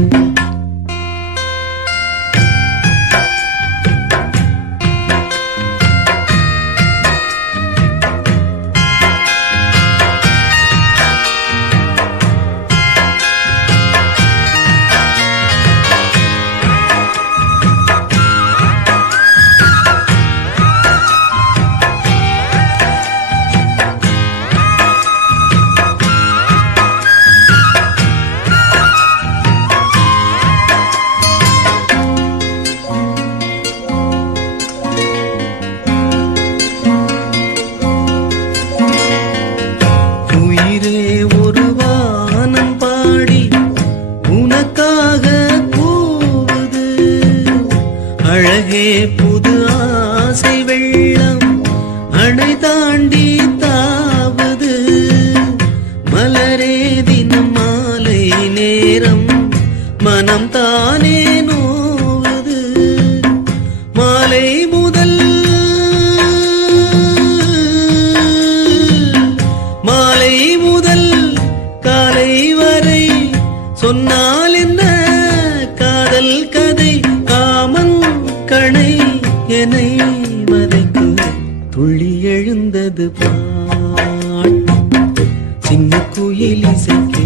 அழகே புது ஆசை வெள்ளம் அணை தாண்டி தாவுது. மலரே தினம் மாலை நேரம் மனம் தானே நோவுது. மாலை முதல் காலை வரை சொன்னால் என்ன காதல் கதை. காமன் கணை என்னை வதைக்கு. துள்ளி எழுந்தது பாட்டு சின்ன குயில் இசை கேட்டு.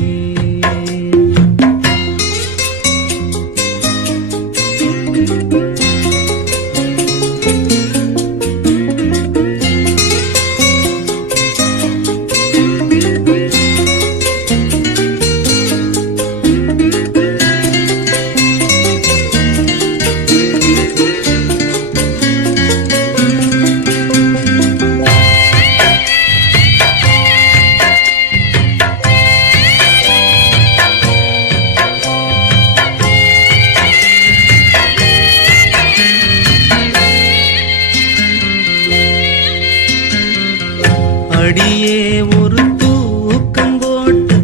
அடியே ஒரு தூக்கம் போட்டு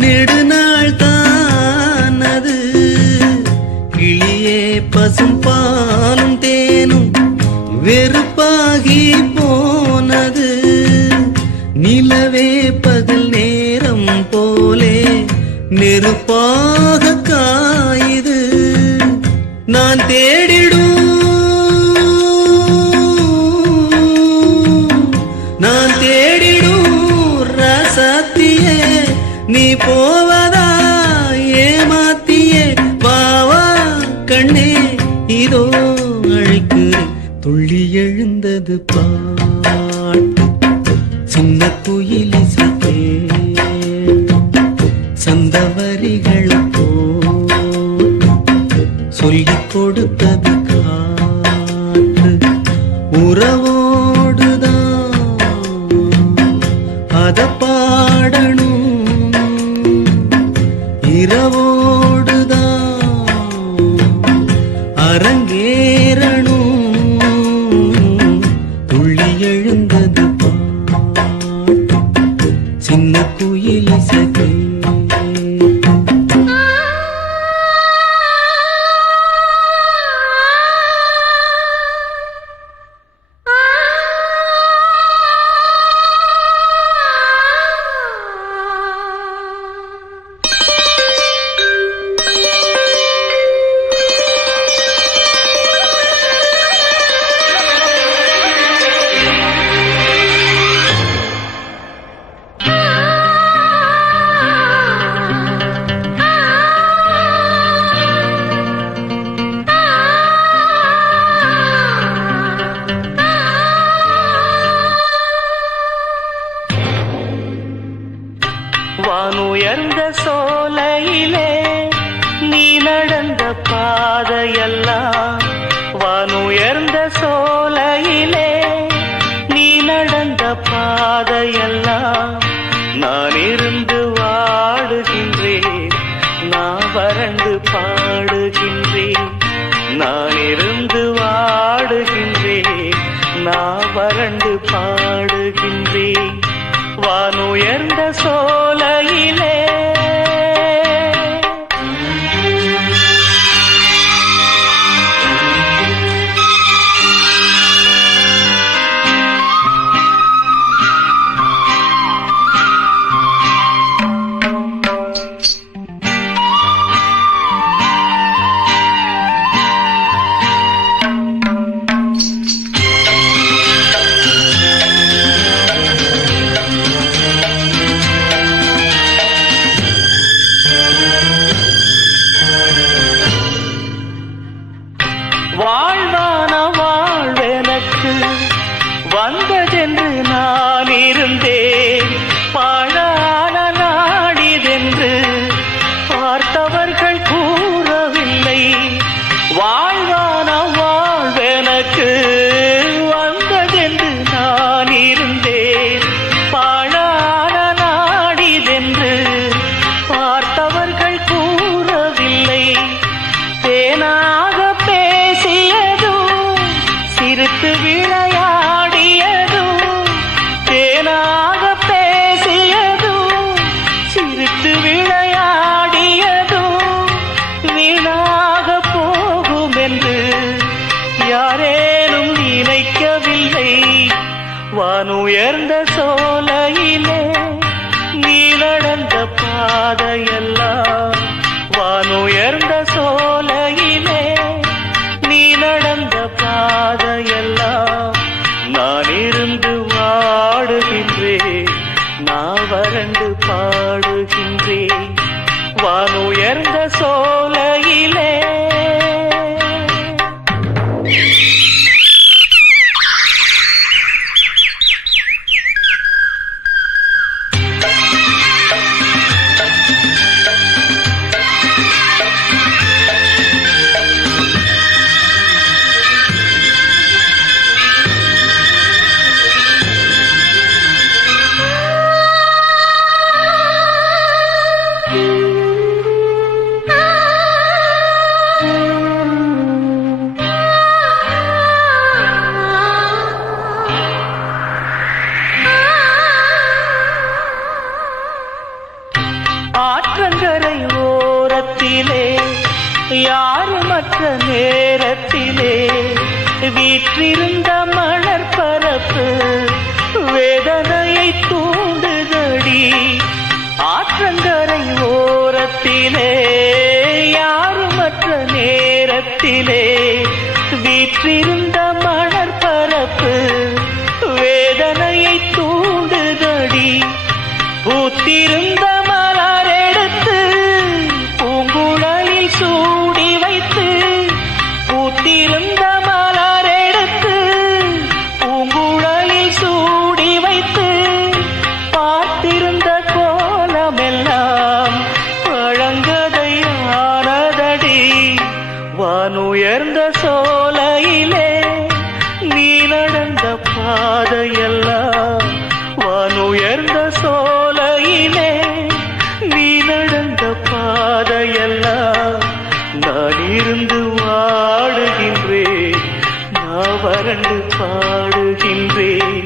நெடுநாள் தானது. கிளியே பசும் பாலும் தேனும் வெறுப்பாகி போனது நிலவே பகல் நேரம் போலே நெருப்பாக காயுது நான் தேடிடும் ரசத்தியே நீ போவதா ஏமாத்தியே வாவா கண்ணே இதோ அழைக்கிறேன் துள்ளி எழுந்தது பாட்டு சின்ன குயில் இசைக்கே சந்தவரிகள் சொல்லிக் கொடுத்தது காற்று உறவோடுதான் அத பாடணும் இரவோடுதான் அரங்கேறணும் துள்ளி எழுந்தது பாட்டு சின்ன குயில் இசைக்கே வானுயர்ந்த சோலையிலே நீ நடந்த பாதையெல்லாம் வானுயர்ந்த சோலையிலே நீ நடந்த பாதையெல்லாம் நான் இருந்து வாடுகின்றேன் நான் வறண்டு பாடுகின்றேன் நான் இருந்து வாடுகின்றேன் நான் வறண்டு பாடுகின்றேன் வானுயர்ந்த சோலையிலே வாழ்வான வாழ்வெனக்கு வந்ததென்று நான் இருந்தேன் பாழான நாடிதென்று பார்த்தவர்கள் கூறவில்லை வாழ்வான வாழ்வெனக்கு வந்ததென்று நான் இருந்தேன் பாழான நாடிதென்று பார்த்தவர்கள் கூறவில்லை தேனாக பேசியதும் சிரித்து விளையாடியதும் தேனாக பேசியதும் சிரித்து விளையாடியதும் வீணாக போகும் என்று யாரேனும் நினைக்கவில்லை வானுயர்ந்த சோலையிலே நீ நடந்த பாதையெல்லாம் வானுயர்ந்த சோலையிலே நீ நடந்த பாதையெல்லாம் நான் இருந்து வாடுகின்றேன் நான் வறண்டு பாடுகின்றேன் வானுயர்ந்த சோலையிலே ஆற்றங்கரை ஓரத்திலே யாருமற்ற நேரத்திலே வீட்டு வீற்றிருந்த மணற்பரப்பு வேதனையை தூண்டுதடி ஆற்றங்கரை ஓரத்திலே யாருமற்ற நேரத்திலே வீற்றிருந்த மணற்பரப்பு வேதனையை தூண்டுதடி பூத்திருந்த மலர் எடுத்து பூங்குழலில் சூடி வைத்து பூத்திருந்த மலர் எடுத்து பூங்குழலில் சூடி வைத்து பார்த்திருந்த கோலமெல்லாம் பழங்கதையானதடி வானுயர்ந்த சோலையிலே நீ நடந்த பாதையெல்லாம் வானுயர்ந்த சோலையிலே நீ நடந்த பாதையெல்லாம் நான் இருந்து வாடுகின்றேன் நான் வறண்டு பாடுகின்றேன்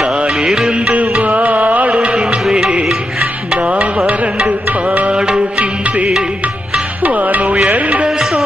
நான் இருந்து வாடுகின்றேன் நான் வறண்டு பாடுகின்றேன் வானுயர்ந்த சோ